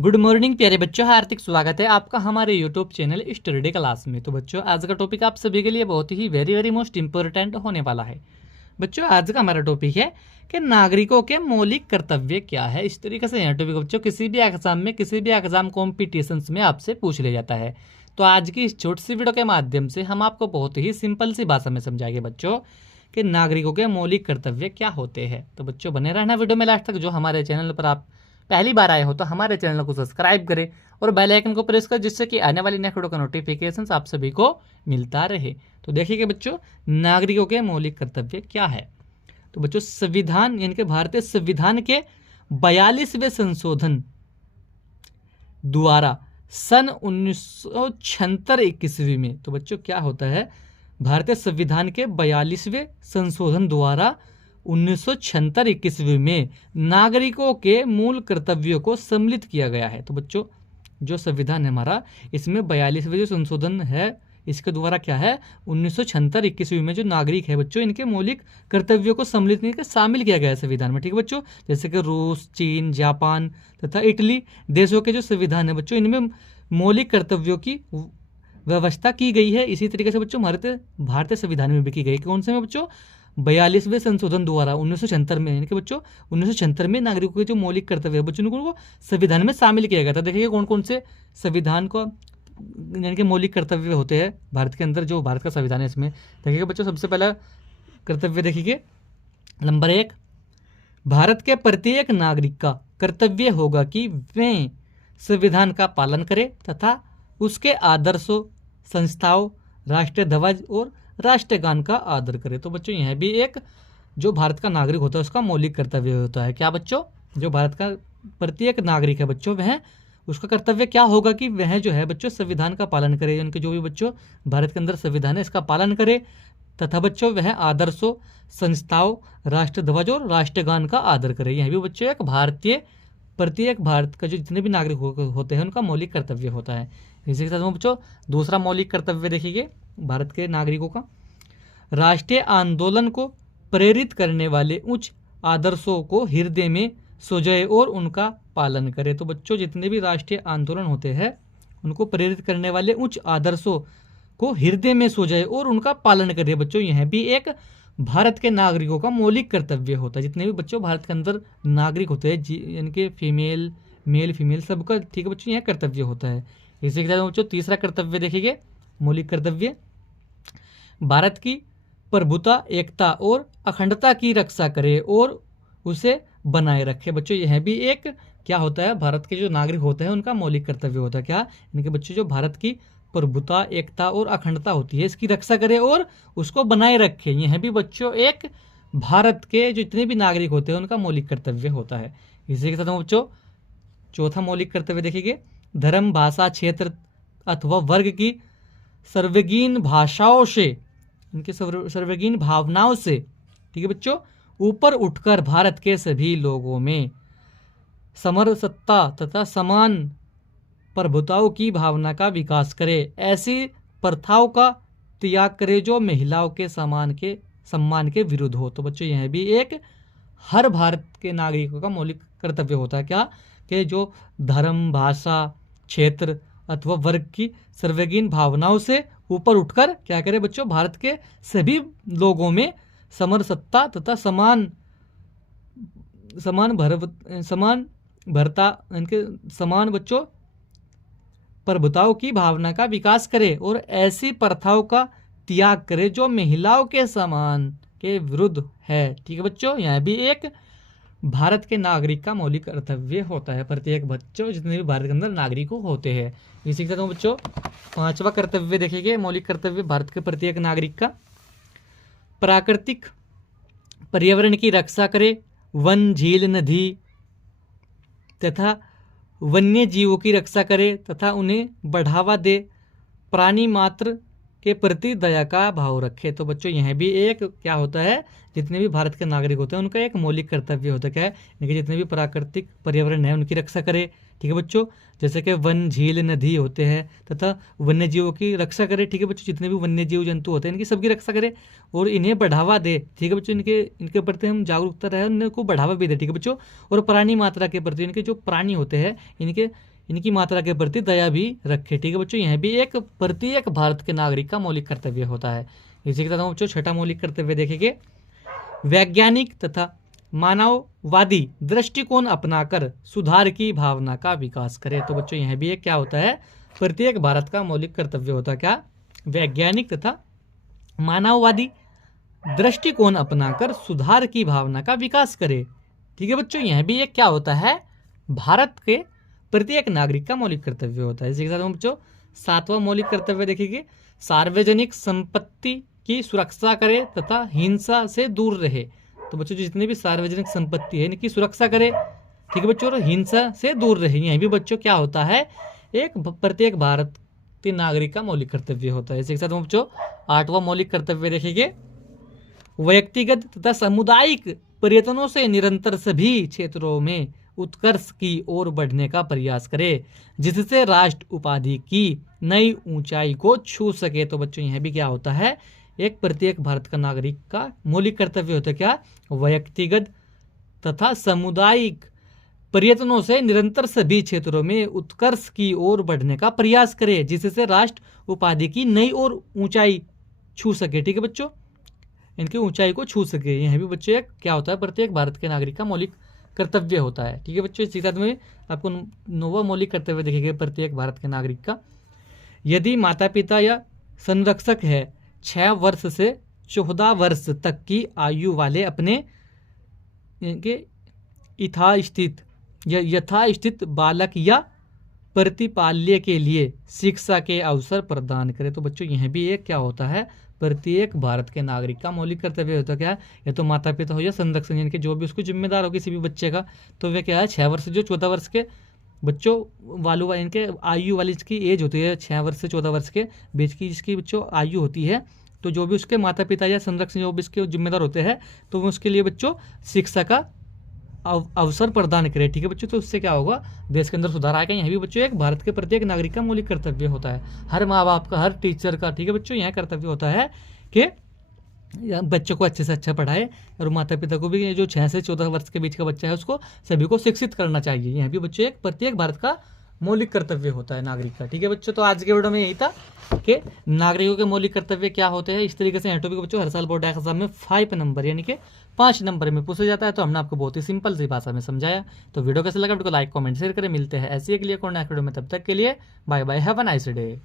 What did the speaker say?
Good morning प्यारे बच्चों, हार्दिक स्वागत है आपका हमारे यूट्यूब चैनल स्टडी क्लास में। तो बच्चों, आज का टॉपिक आप सभी के लिए बहुत ही वेरी मोस्ट इंपॉर्टेंट होने वाला है। बच्चों, आज का हमारा टॉपिक है कि नागरिकों के मौलिक कर्तव्य क्या है। इस तरीके से यह टॉपिक बच्चों किसी भी एग्जाम कॉम्पिटिशन्स में आपसे पूछ लिया जाता है। तो आज की इस छोटी सी वीडियो के माध्यम से हम आपको बहुत ही सिंपल सी भाषा में समझाएंगे बच्चों कि नागरिकों के मौलिक कर्तव्य क्या होते हैं। तो बच्चों, बने रहना वीडियो में लास्ट तक। जो हमारे चैनल पर आप पहली बार आए हो तो हमारे चैनल को सब्सक्राइब करें और बेल आइकन को प्रेस करें, जिससे कि आने वाली नेक्स्ट वीडियो का नोटिफिकेशन आप सभी को मिलता रहे। तो देखिए बच्चों, नागरिकों के मौलिक कर्तव्य क्या है। तो बच्चों, संविधान यानी कि भारतीय संविधान के 42वें संशोधन द्वारा सन 1976 ईस्वी में, तो बच्चों क्या होता है, भारतीय संविधान के 42वें संशोधन द्वारा 1976 ईस्वी में नागरिकों के मूल कर्तव्यों को सम्मिलित किया गया है। तो बच्चों, जो संविधान है हमारा, इसमें 42वें जो संशोधन है, इसके द्वारा क्या है, 1976 ईस्वी में जो नागरिक है बच्चों, इनके मौलिक कर्तव्यों को सम्मिलित करके शामिल किया गया है संविधान में। ठीक है बच्चों, जैसे कि रूस, चीन, जापान तथा इटली देशों के जो संविधान है बच्चों, इनमें मौलिक कर्तव्यों की व्यवस्था की गई है। इसी तरीके से बच्चों भारतीय संविधान में भी की गई। कौन से में बच्चों, 42वें संशोधन द्वारा 1976 में, यानी कि बच्चों 1976 में नागरिकों के जो मौलिक कर्तव्य है बच्चों, उनको संविधान में शामिल किया गया था। देखिए कौन कौन से संविधान को यानी कि मौलिक कर्तव्य होते हैं भारत के अंदर, जो भारत का संविधान है इसमें। देखिए बच्चों, सबसे पहला कर्तव्य देखिए, नंबर 1, भारत के प्रत्येक नागरिक का कर्तव्य होगा कि वे संविधान का पालन करे तथा उसके आदर्शों, संस्थाओं, राष्ट्रीय ध्वज और राष्ट्रगान का आदर करे। तो बच्चों, यह भी एक जो भारत का नागरिक होता है उसका मौलिक कर्तव्य होता है। क्या बच्चों, जो भारत का प्रत्येक नागरिक है बच्चों, वह उसका कर्तव्य क्या होगा कि वह जो है बच्चों संविधान का पालन करे, उनके जो भी बच्चों भारत के अंदर संविधान है इसका पालन करे, तथा बच्चों वह आदर्शों, संस्थाओं, राष्ट्र ध्वज और राष्ट्रगान का आदर करे। यह भी बच्चों एक प्रत्येक भारत का जो जितने भी नागरिक होते हैं उनका मौलिक कर्तव्य होता है। इसी के साथ बच्चों दूसरा मौलिक कर्तव्य देखिए भारत के नागरिकों का, राष्ट्रीय आंदोलन को प्रेरित करने उच्च उच्च आदर्शों को हृदय में सजोए और उनका पालन करे। तो बच्चों, जितने भी राष्ट्रीय आंदोलन होते हैं उनको प्रेरित करने वाले उच्च आदर्शों को हृदय में सजोए और उनका पालन करे। बच्चों, यह भी एक भारत के नागरिकों का मौलिक कर्तव्य होता है। जितने भी बच्चों भारत के अंदर नागरिक होते हैं, इनके मेल फीमेल सबका, ठीक है बच्चों, यह कर्तव्य होता है। इसी के साथ बच्चों तीसरा कर्तव्य देखिए, मौलिक कर्तव्य, भारत की प्रभुता, एकता और अखंडता की रक्षा करे और उसे बनाए रखे। बच्चों, यह भी एक क्या होता है, भारत के जो नागरिक होते हैं उनका मौलिक कर्तव्य होता है। क्या, इनके बच्चों जो भारत की प्रभुता, एकता और अखंडता होती है इसकी रक्षा करे और उसको बनाए रखे। यह भी बच्चों एक भारत के जो जितने भी नागरिक होते हैं उनका मौलिक कर्तव्य होता है। इसी के साथ बच्चों चौथा मौलिक कर्तव्य देखिए, धर्म, भाषा, क्षेत्र अथवा वर्ग की सर्वगीन भाषाओं से, इनके सर्वगीन भावनाओं से, ठीक है बच्चों, ऊपर उठकर भारत के सभी लोगों में समरसत्ता तथा समान प्रभुताओं की भावना का विकास करे। ऐसी प्रथाओं का त्याग करे जो महिलाओं के सम्मान के विरुद्ध हो। तो बच्चों, यह भी एक हर भारत के नागरिकों का मौलिक कर्तव्य होता है। क्या, कि जो धर्म, भाषा, क्षेत्र अथवा वर्ग की सर्वगीन भावनाओं से ऊपर उठकर क्या करे बच्चों, भारत के सभी लोगों में समरसत्ता तथा समान बच्चों प्रभुताओं की भावना का विकास करे और ऐसी प्रथाओं का त्याग करे जो महिलाओं के सम्मान के विरुद्ध है। ठीक है बच्चों, यह भी एक भारत के नागरिक का मौलिक कर्तव्य होता है। प्रत्येक बच्चों जितने भी भारत के अंदर नागरिक होते हैं। इसी के साथ बच्चों पांचवा कर्तव्य देखेंगे, मौलिक कर्तव्य भारत के प्रत्येक नागरिक का, प्राकृतिक पर्यावरण की रक्षा करे, वन, झील, नदी तथा वन्य जीवों की रक्षा करे तथा उन्हें बढ़ावा दे, प्राणी मात्र के प्रति दया का भाव रखे। तो बच्चों, यह भी एक क्या होता है, जितने भी भारत के नागरिक होते हैं उनका एक मौलिक कर्तव्य होता है। क्या है, इनके जितने भी प्राकृतिक पर्यावरण है उनकी रक्षा करे। ठीक है बच्चों, जैसे कि वन, झील, नदी होते हैं तथा वन्य जीवों की रक्षा करे। ठीक है बच्चों, जितने भी वन्य जीव जंतु होते हैं इनकी सबकी रक्षा करे और इन्हें बढ़ावा दे। ठीक है बच्चों, इनके प्रति हम जागरूकता रहे, उनको बढ़ावा भी दे। ठीक है बच्चों, और प्राणी मात्रा के प्रति, इनके जो प्राणी होते हैं इनकी मात्रा के प्रति दया भी रखे। ठीक है बच्चों, यह भी एक प्रत्येक भारत के नागरिक का मौलिक कर्तव्य होता है। इसी के साथ हम बच्चों छठा मौलिक कर्तव्य देखेंगे, वैज्ञानिक तथा मानववादी दृष्टिकोण अपनाकर सुधार की भावना का विकास करे। तो बच्चों यह भी एक क्या होता है, प्रत्येक भारत का मौलिक कर्तव्य होता है। क्या? वैज्ञानिक तथा मानववादी दृष्टिकोण अपनाकर सुधार की भावना का विकास करे। ठीक है बच्चों, यह भी एक क्या होता है, भारत के प्रत्येक नागरिक का मौलिक कर्तव्य होता है। इसी के साथ हम बच्चों सातवां मौलिक कर्तव्य देखेंगे, सार्वजनिक संपत्ति की सुरक्षा करे तथा हिंसा से दूर रहे। तो बच्चों जितनी भी सार्वजनिक संपत्ति है इनकी सुरक्षा करे। ठीक है बच्चों, और हिंसा से दूर रहे, यह भी बच्चों क्या होता है, एक प्रत्येक भारत के नागरिक का मौलिक कर्तव्य होता है। इसी के साथ हम बच्चों आठवां मौलिक कर्तव्य देखेंगे, व्यक्तिगत तथा सामुदायिक प्रयत्नों से निरंतर सभी क्षेत्रों में उत्कर्ष की ओर बढ़ने का प्रयास करे, जिससे राष्ट्र उपाधि की नई ऊंचाई को छू सके। तो बच्चों यह भी क्या होता है, एक प्रत्येक भारत का नागरिक का मौलिक कर्तव्य होता है। क्या? व्यक्तिगत तथा सामुदायिक प्रयत्नों से निरंतर सभी क्षेत्रों में उत्कर्ष की ओर बढ़ने का प्रयास करे, जिससे राष्ट्र उपाधि की नई और ऊंचाई छू सके। ठीक है बच्चों, इनकी ऊंचाई को छू सके, यह भी बच्चों एक क्या होता है, प्रत्येक भारत के नागरिक का मौलिक कर्तव्य होता है। ठीक है बच्चों, इसी के साथ में आपको नौवां मौलिक कर्तव्य देखेंगे प्रत्येक भारत के नागरिक का, यदि माता पिता या संरक्षक है 6 वर्ष से 14 वर्ष तक की आयु वाले अपने यथास्थित बालक या प्रतिपाल्य के लिए शिक्षा के अवसर प्रदान करे। तो बच्चों यह भी एक क्या होता है, प्रत्येक भारत के नागरिक का मौलिक कर्तव्य होता है। क्या? या तो माता पिता हो या संरक्षण, यानी कि जो भी उसको जिम्मेदार हो किसी भी बच्चे का, तो वे क्या है 6 वर्ष से जो 14 वर्ष के बच्चों वालू इनके आयु वाली इसकी एज होती है 6 वर्ष से 14 वर्ष के बीच की जिसकी बच्चों आयु होती है, तो जो भी उसके माता पिता या संरक्षण जो भी इसके जिम्मेदार होते हैं, तो वो उसके लिए बच्चों शिक्षा का अवसर प्रदान करे। ठीक है बच्चों, तो उससे क्या होगा, देश के अंदर सुधार आएगा। यह भी बच्चों एक भारत के प्रत्येक नागरिक का मौलिक कर्तव्य होता है, हर माँ बाप का, हर टीचर का। ठीक है बच्चों, यह कर्तव्य होता है कि बच्चों को अच्छे से अच्छा पढ़ाए, और माता पिता को भी जो 6 से 14 वर्ष के बीच का बच्चा है उसको सभी को शिक्षित करना चाहिए। यह भी बच्चों एक प्रत्येक भारत का मौलिक कर्तव्य होता है नागरिक का। ठीक है बच्चों, तो आज के वीडियो में यही था कि नागरिकों के मौलिक कर्तव्य क्या होते हैं। इस तरीके से यह टॉपिक बच्चों हर साल बोर्ड एग्जाम में 5 नंबर यानी कि 5 नंबर में पूछा जाता है, तो हमने आपको बहुत ही सिंपल सी भाषा में समझाया। तो वीडियो कैसा लगा, वीडियो को लाइक कमेंट शेयर करें। मिलते हैं ऐसी एक लिए कॉन्टैक्ट वीडियो में, तब तक के लिए bye bye, have a nice day.